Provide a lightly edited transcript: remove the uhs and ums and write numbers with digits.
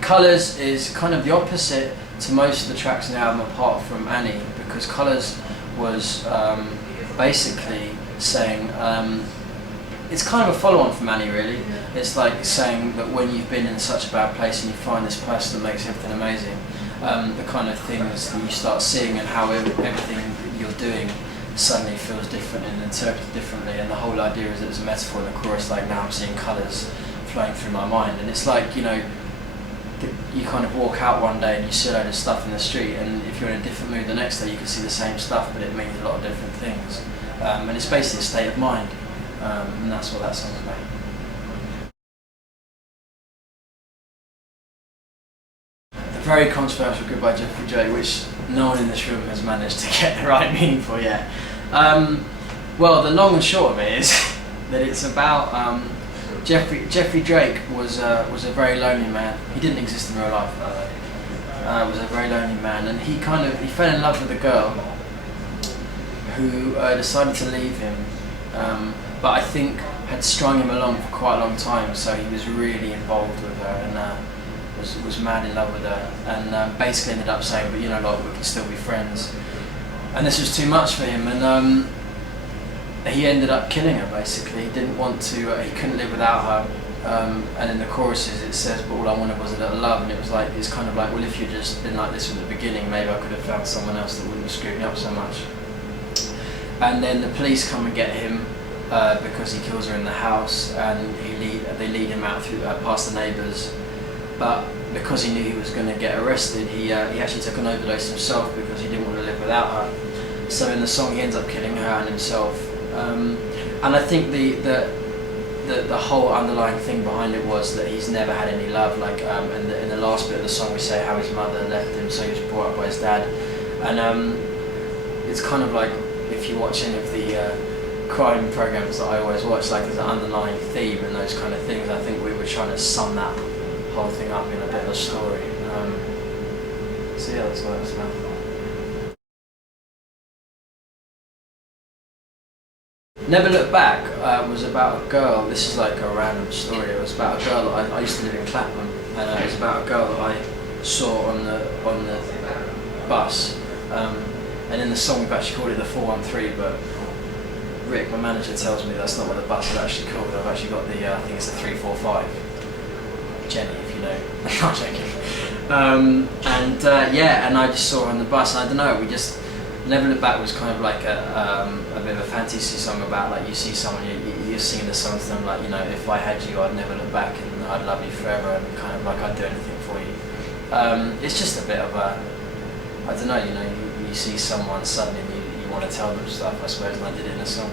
Colours is kind of the opposite to most of the tracks in the album apart from Annie, because Colours was basically saying, it's kind of a follow-on from Annie really. It's like saying that when you've been in such a bad place and you find this person that makes everything amazing, the kind of things that you start seeing and how everything you're doing suddenly feels different and interpreted differently, and the whole idea is that it's a metaphor in the chorus, like now I'm seeing colours flowing through my mind, and it's like, you know, you kind of walk out one day and you see a load of stuff in the street, and if you're in a different mood the next day you can see the same stuff but it means a lot of different things, and it's basically a state of mind, and that's what that song's about. The very controversial Goodbye Jeffrey Drake, which no one in this room has managed to get the right meaning for yet. Well, the long and short of it is that it's about Jeffrey Drake was a very lonely man. He didn't exist in real life, by the way. Was a very lonely man, and he fell in love with a girl who decided to leave him, but I think had strung him along for quite a long time. So he was really involved with her and was mad in love with her, and basically ended up saying, "But you know, like, we can still be friends." And this was too much for him, and he ended up killing her. Basically, he didn't want to. He couldn't live without her. And in the choruses, it says, "But all I wanted was a little love." And it was like, it's kind of like, well, if you'd just been like this from the beginning, maybe I could have found someone else that wouldn't have screwed me up so much. And then the police come and get him because he kills her in the house, and they lead him out through past the neighbours. But because he knew he was going to get arrested, he actually took an overdose himself because he didn't want to live without her. So in the song, he ends up killing her and himself. And I think the whole underlying thing behind it was that he's never had any love. Like, in the last bit of the song, we say how his mother left him, so he was brought up by his dad. And it's kind of like, if you watch any of the crime programs that I always watch, like there's an underlying theme and those kind of things. I think we were trying to sum that whole thing up in a bit of a story. So yeah, that's what it was about. Never Look Back was about a girl. This is like a random story. It was about a girl that I used to live in Clapham, and it was about a girl that I saw on the bus. And in the song we've actually called it the 413, but Rick, my manager, tells me that's not what the bus is actually called. I've actually got the, I think it's the 345. Jenny, if you know. I'm not joking. Yeah, and I just saw her on the bus, and I don't know, we just, Never Look Back was kind of like a bit of a fantasy song about, like, you see someone, you're singing the song to them, like, you know, if I had you, I'd never look back, and I'd love you forever, and kind of like, I'd do anything for you. It's just a bit of a, I don't know, you know, you see someone suddenly and you want to tell them stuff, I suppose, and I did it in a song.